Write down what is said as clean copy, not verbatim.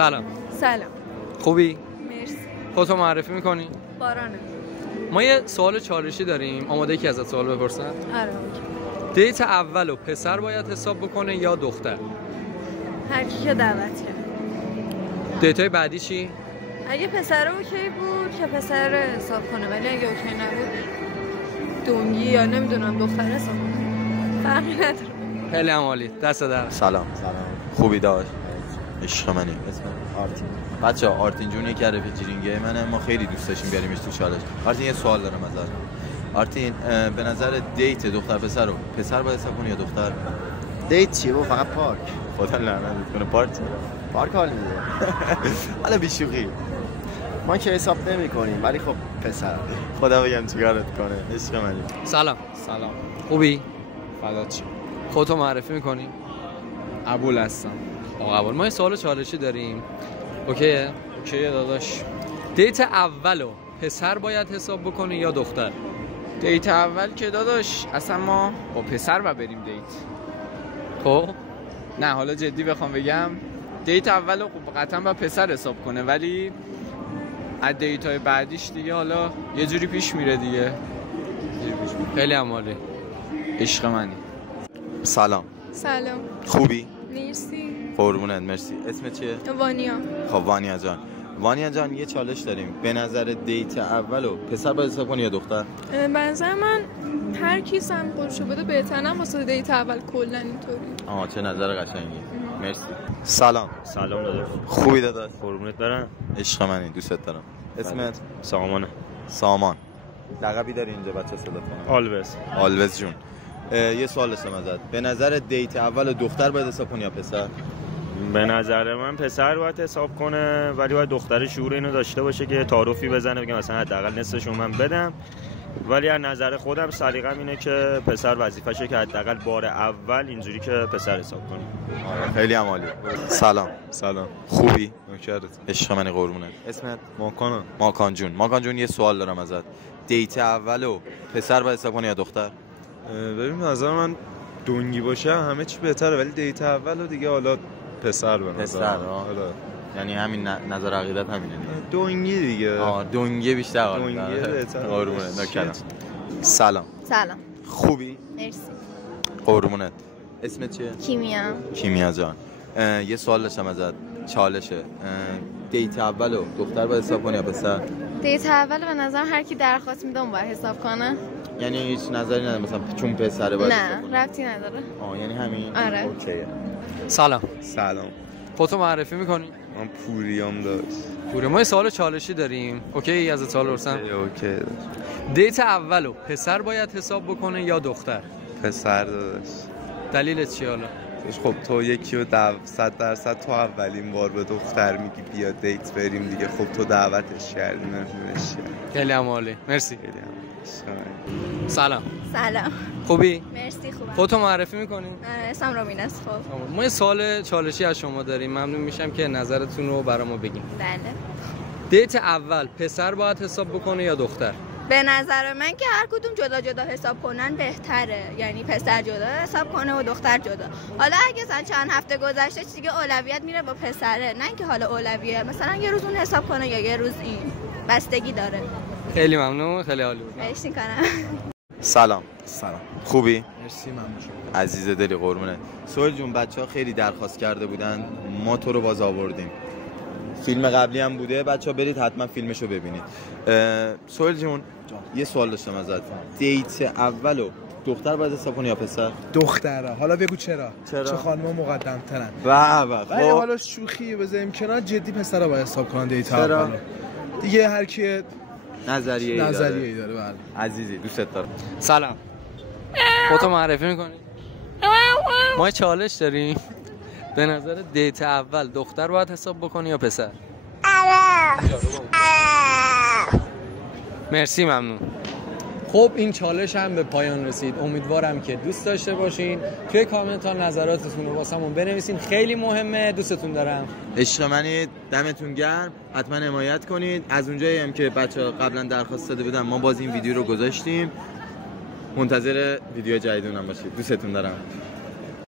سلام. سلام. خوبی؟ مرسی. خودتو معرفی میکنی؟ بارانه. ما یه سوال چالشی داریم. آماده کی ازت سوال بپرسن؟ آره. دیت اولو پسر باید حساب بکنه یا دختر؟ هر کی که دعوت کرد. دیتای بعدی چی؟ اگه پسر اوکی بود که پسر حساب کنه، ولی اگه اوکی نبود دونگی یا نمیدونم دختر حساب کنه. فرقی نداره. خیلی عالی. دست در. سلام. خوبی داشت؟ عشق منی. اسم آرتین. بچه‌ها آرتین جون یکی از رفیق‌جیرینگای منه. ما خیلی دوست داشتیم بیاریمش تو چالش. آرتین یه سوال دارم ازت. آرتین به نظر دیت دختر پسر رو پسر باید حساب کنه یا دختر؟ دیت چیه بابا؟ فقط پارک. خدا لعنتت کنه. پارک حال میده. حالا بیشوخی. ما که حساب نمی‌کنیم ولی خب پسر. خدا بگم چیکارت کنه. عشق منی. سلام. سلام. خوبی؟ فدات شم. خودتو معرفی میکنی؟ ابوال هستم. آقا ابوال، ما یه سوال چالشی داریم. اوکیه؟ اوکیه داداش. دیت اولو پسر باید حساب بکنه یا دختر؟ دیت اول که داداش اصلا ما با پسر با بریم دیت. خب نه حالا جدی بخوام بگم دیت اولو خب قطعا با پسر حساب کنه، ولی از دیت‌های بعدیش دیگه حالا یه جوری پیش میره دیگه. خیلی عالی. عشق منی. سلام. سلام. خوبی؟ مرسی. قربونت. مرسی. اسمت چیه؟ وانیا. خب وانیا جان یه چالش داریم. به نظر دیت اولو پسر باید حساب کنه یا دختر؟ به نظر من هر کی سم خودشو بده بهترم واسه دیت اول کلا اینطوری. چه نظر قشنگی. مرسی. سلام داداش. خوبی داداش؟ قربونت برم. عشق منی، دوستت دارم. اسمت؟ سامان. لقبی داری اینجا بچه صدا کنم؟ آلوز جون. یه سوال داشتم ازت. به نظر دیت اول دختر باید حساب کنه یا پسر؟ به نظر من پسر باید حساب کنه، ولی باید دختر شعور اینو داشته باشه که تعارفی بزنه، بگه مثلا حداقل نصفشو من بدم. ولی از نظر خودم سلیقه‌م اینه که پسر وظیفه‌شه که حداقل بار اول اینجوری که پسر حساب کنه. خیلی عالی. سلام. خوبی؟ نوکرت. عشق منی قربونت. اسمت؟ ماکان جون یه سوال دارم ازت. دیت اولو پسر باید حساب کنه یا دختر؟ ببین نظر من دونگی باشه همه چی بهتره، ولی دیت اولو دیگه حالا پسر به نظر. یعنی همین نظر عقیدت همینه دیگه. دونگی دیگه. دونگی بیشتر دونگی بهتره. قربونت. نکردم. سلام. خوبی؟ مرسی. قربونت. اسمت چیه؟ کیمیا جان. یه سوال داشتم ازت. چالشه. دیت اولو دختر باید حساب کنه یا پسر؟ دیت اول به نظر هر کی درخواست میده اون باید حساب کنه. یعنی هیچ نظری نداره مثلا چون پسره باید نه ربطی نداره. یعنی همین. آره. اوکیه. سلام. خودتو معرفی میکنی؟ من پوریام داشت. پوری. ما یه سوال چالشی داریم. اوکی از سوال پرسم؟ اوکی. دیت اولو پسر باید حساب بکنه یا دختر؟ پسر داداش. دلیلت چیه حالا؟ خب تو یکی رو 100% تو اولین بار به دختر میگی بیا دیت بریم دیگه، خب تو دعوتش کردی نمیدونش. خیلی عالی. مرسی. سلام. خوبی؟ مرسی. خوبم. خودتو معرفی میکنی؟ اسمم رامین است. خب ما یه سوال چالشی از شما داریم. ممنون میشم که نظرتون رو برامو بگین. بله. دیت اول پسر باید حساب بکنه یا دختر؟ به نظر من که هر کدوم جدا جدا حساب کنن بهتره، یعنی پسر جدا حساب کنه و دختر جدا. حالا اگه مثلا چند هفته گذشته دیگه اولویت میره با پسره، نه اینکه حالا اولویت مثلا یه روز اون حساب کنه یا یه روز این، بستگی داره. خیلی ممنون. خیلی عالی بود. مرسی کنم. سلام. خوبی؟ مرسی ممنون. عزیز دلی قربونه. سهیل جون بچه‌ها خیلی درخواست کرده بودن، ما تو رو باز آوردیم. فیلم قبلی هم بوده، بچه‌ها برید حتما فیلمشو ببینید. سهیل جون یه سوال داشتم ازت. دیت اولو دختر باید حساب کنه یا پسر؟ دختره. حالا بگو چرا؟ چه خانم‌ها مقدم‌ترن. ولی حالا شوخی بذاریم کنار، جدی پسرا باید حساب کنن دیت اولو. دیگه هر کی نظریه‌ای داره. بله. عزیزی دوستت دارم. سلام. خودتو معرفی می‌کنی؟ ما چالش داریم. به نظر دیت اول دختر باید حساب بکنی یا پسر؟ مرسی ممنون. خب این چالش هم به پایان رسید. امیدوارم که دوست داشته باشین. توی کامنت ها نظراتتون رو واسمون بنویسین. خیلی مهمه. دوستتون دارم. عشق منید. دمتون گرم. حتما حمایت کنید. از اونجایی هم که بچه‌ها قبلا درخواست داده بودن ما باز این ویدیو رو گذاشتیم. منتظر ویدیو جدیدونم باشید. دوستتون دارم.